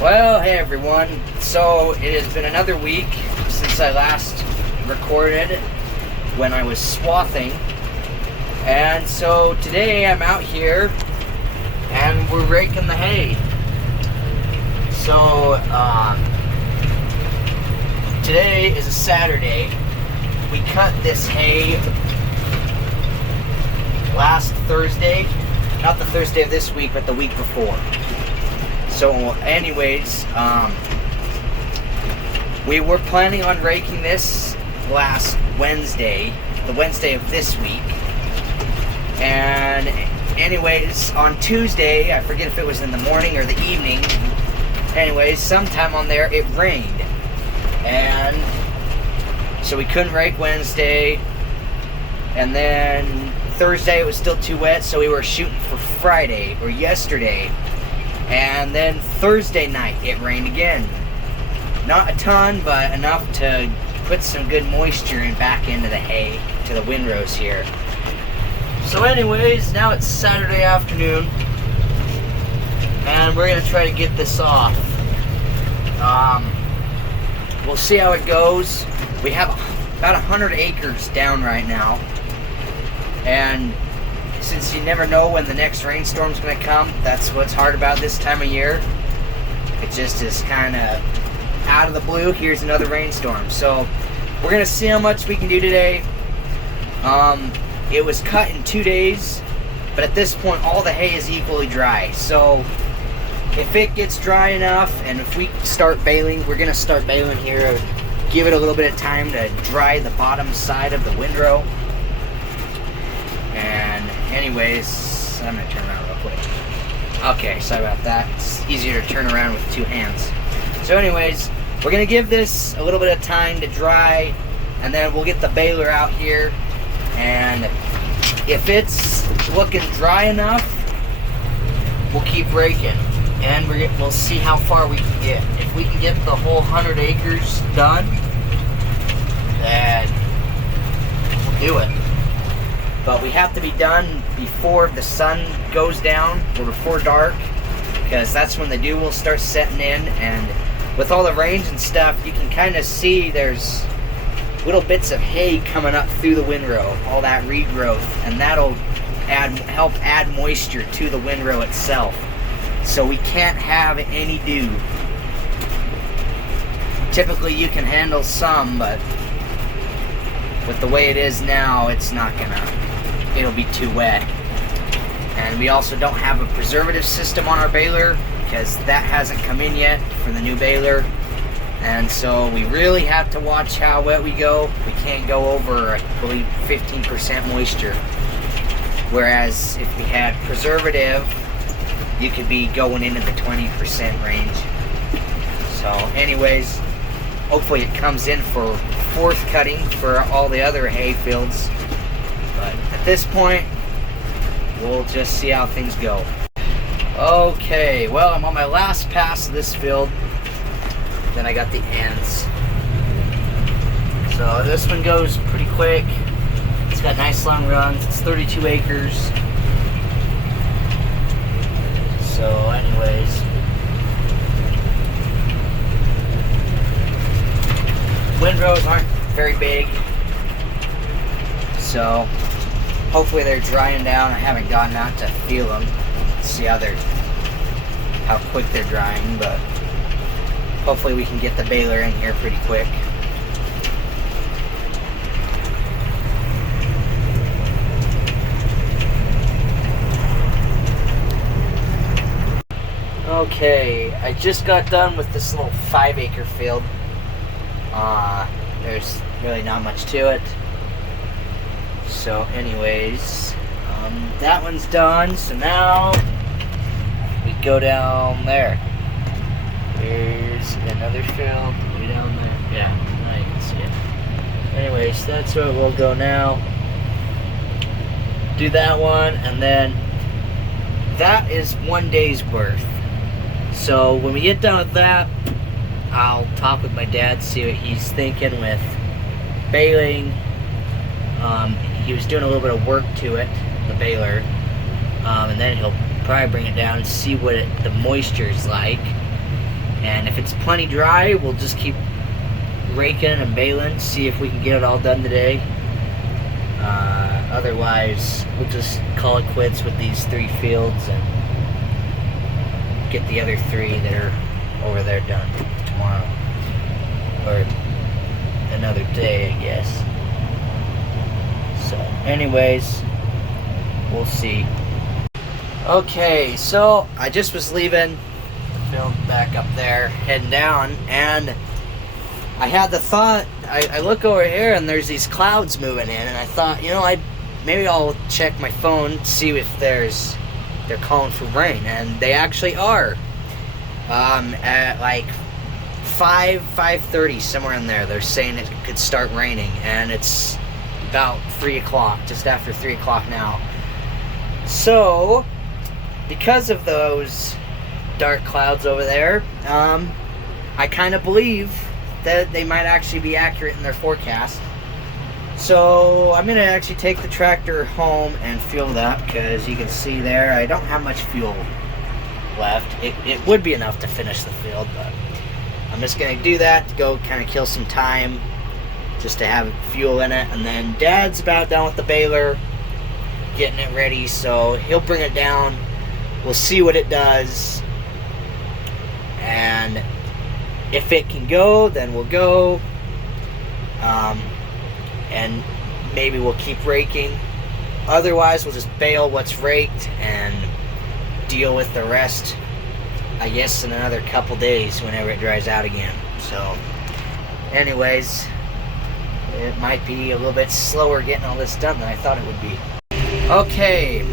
Well, hey everyone. So it has been another week since I last recorded when I was swathing. And so today I'm out here and we're raking the hay. So today is a Saturday. We cut this hay last Thursday. Not the Thursday of this week, but the week before. So anyways, we were planning on raking this last Wednesday, the Wednesday of this week. And anyways, on Tuesday, I forget if it was in the morning or the evening, anyways, sometime on there, it rained. And so we couldn't rake Wednesday. And then Thursday, it was still too wet, so we were shooting for Friday, or yesterday. And then Thursday night, it rained again. Not a ton, but enough to put some good moisture back into the hay, to the windrows here. So anyways, now it's Saturday afternoon, and we're going to try to get this off. We'll see how it goes. We have about 100 acres down right now, and since you never know when the next rainstorm's going to come, that's what's hard about this time of year. It just is kind of out of the blue. Here's another rainstorm. So we're going to see how much we can do today. It was cut in 2 days, but at this point all the hay is equally dry. So if it gets dry enough and if we start baling, we're going to start baling here. Give it a little bit of time to dry the bottom side of the windrow. And anyways, I'm going to turn around real quick. Okay, sorry about that. It's easier to turn around with two hands. So anyways, we're going to give this a little bit of time to dry, and then we'll get the baler out here. And if it's looking dry enough, we'll keep raking. And we'll see how far we can get. If we can get the whole 100 acres done, then we'll do it. But we have to be done before the sun goes down or before dark, because that's when the dew will start setting in. And with all the rains and stuff, you can kind of see there's little bits of hay coming up through the windrow, all that regrowth, and that'll help add moisture to the windrow itself. So we can't have any dew. Typically you can handle some, but with the way it is now, it'll be too wet. And we also don't have a preservative system on our baler, because that hasn't come in yet for the new baler. And so we really have to watch how wet we go. We can't go over, I believe, 15% moisture. Whereas if we had preservative, you could be going into the 20% range. So anyways, hopefully it comes in for fourth cutting for all the other hay fields. But at this point, we'll just see how things go. Okay, well, I'm on my last pass of this field. Then I got the ends. So this one goes pretty quick. It's got nice long runs. It's 32 acres. So anyways, windrows aren't very big. So hopefully they're drying down. I haven't gotten out to feel them, see how quick they're drying, but hopefully we can get the baler in here pretty quick. Okay, I just got done with this little 5-acre field. There's really not much to it. So anyways, that one's done. So now we go down there. There's another field way down there. Yeah, now you can see it. Anyways, that's where we'll go now. Do that one, and then that is 1 day's worth. So when we get done with that, I'll talk with my dad, see what he's thinking with baling. He was doing a little bit of work to it, the baler, and then he'll probably bring it down and see what the moisture is like. And if it's plenty dry, we'll just keep raking and baling, see if we can get it all done today. Otherwise, we'll just call it quits with these 3 fields and get the other 3 that are over there done tomorrow. Or another day, I guess. So, anyways, we'll see. Okay, so I just was leaving the field back up there, heading down, and I had the thought, I look over here and there's these clouds moving in, and I thought, you know, maybe I'll check my phone, see if they're calling for rain, and they actually are. At like 5:30, somewhere in there, they're saying it could start raining, and it's about 3 o'clock, just after 3 o'clock now. So, because of those dark clouds over there, I kind of believe that they might actually be accurate in their forecast. So I'm gonna actually take the tractor home and fuel it up, because you can see there I don't have much fuel left. It would be enough to finish the field, but I'm just gonna do that to go kind of kill some time, just to have fuel in it. And then Dad's about done with the baler, getting it ready, so he'll bring it down. We'll see what it does, and if it can go, then we'll go. And maybe we'll keep raking. Otherwise, we'll just bale what's raked and deal with the rest, I guess, in another couple days whenever it dries out again. So, anyways, it might be a little bit slower getting all this done than I thought it would be. Okay,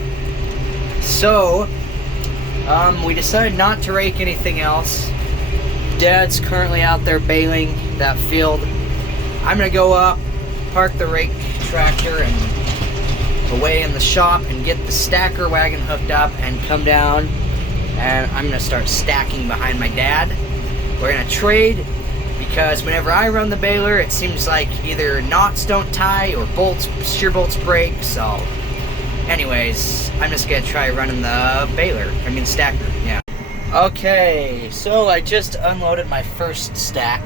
so we decided not to rake anything else. Dad's currently out there baling that field. I'm gonna go up, park the rake tractor and away in the shop, and get the stacker wagon hooked up and come down, and I'm gonna start stacking behind my dad. We're gonna trade, because whenever I run the baler, it seems like either knots don't tie or shear bolts break. So anyways, I'm just gonna try running the stacker, yeah. Okay, so I just unloaded my first stack.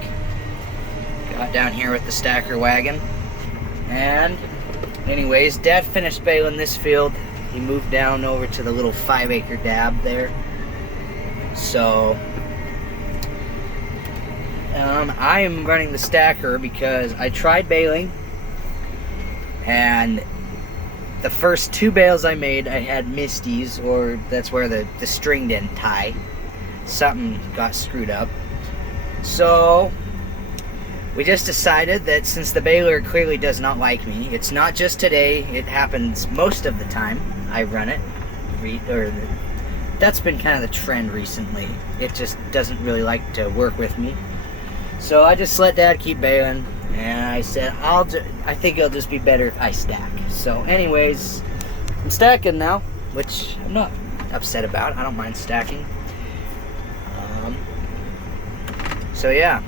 Got down here with the stacker wagon. And anyways, Dad finished baling this field. He moved down over to the little 5-acre dab there. So I am running the stacker because I tried baling, and the first 2 bales I made, I had misties, or that's where the string didn't tie. Something got screwed up. So we just decided that since the baler clearly does not like me, it's not just today, it happens most of the time I run it, that's been kind of the trend recently. It just doesn't really like to work with me. So I just let Dad keep baling, and I said, I think it'll just be better if I stack. So anyways, I'm stacking now, which I'm not upset about. I don't mind stacking. So yeah.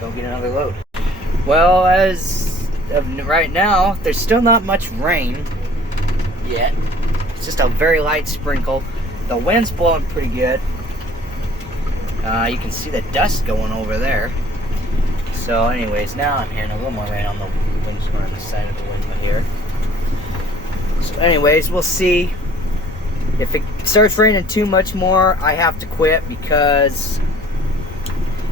Go get another load. Well, as of right now, there's still not much rain yet. It's just a very light sprinkle. The wind's blowing pretty good. You can see the dust going over there. So anyways, now I'm hearing a little more rain on the winds or on the side of the window here. So anyways, we'll see. If it starts raining too much more, I have to quit, because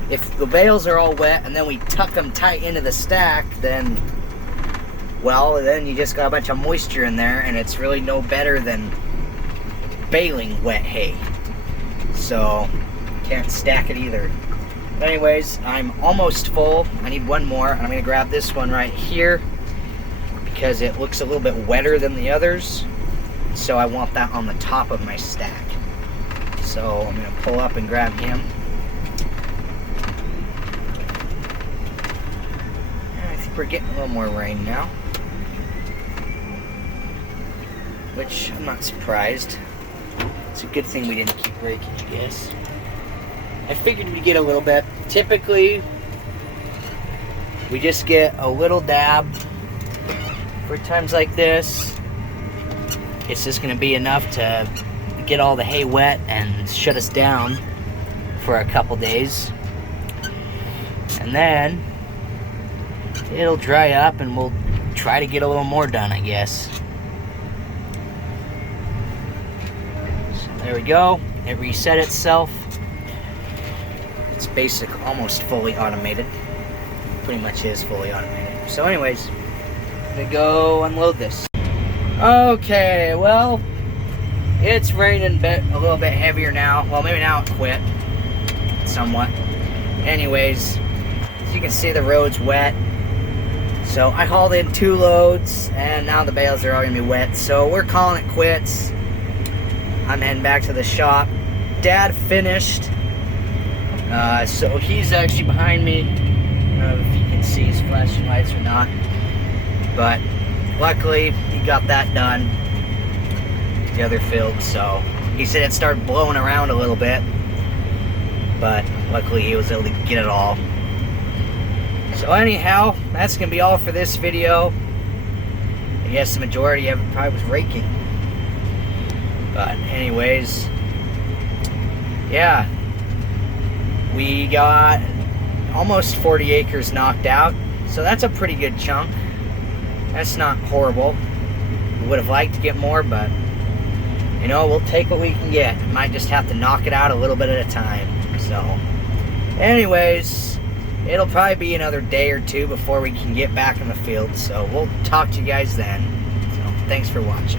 if the bales are all wet and then we tuck them tight into the stack, then you just got a bunch of moisture in there, and it's really no better than baling wet hay. So can't stack it either. But anyways, I'm almost full. I need one more, and I'm gonna grab this one right here because it looks a little bit wetter than the others. So I want that on the top of my stack. So I'm gonna pull up and grab him. And I think we're getting a little more rain now, which I'm not surprised. It's a good thing we didn't keep raking, I guess. I figured we'd get a little bit. Typically, we just get a little dab. For times like this, it's just going to be enough to get all the hay wet and shut us down for a couple days. And then it'll dry up and we'll try to get a little more done, I guess. So there we go. It reset itself. It's almost fully automated. Pretty much is fully automated. So anyways, I'm gonna go unload this. Okay, well, it's raining a little bit heavier now. Well, maybe now it quit somewhat. Anyways, as you can see, the road's wet. So I hauled in 2 loads, and now the bales are all gonna be wet. So we're calling it quits. I'm heading back to the shop. Dad finished. So he's actually behind me. I don't know if you can see his flashing lights or not. But luckily, he got that done. The other field, so he said it started blowing around a little bit. But luckily, he was able to get it all. So anyhow, that's going to be all for this video. I guess the majority of it probably was raking. But anyways, yeah. We got almost 40 acres knocked out. So that's a pretty good chunk. That's not horrible. We would have liked to get more, but you know, we'll take what we can get. Might just have to knock it out a little bit at a time. So anyways, it'll probably be another day or 2 before we can get back in the field. So we'll talk to you guys then. So thanks for watching.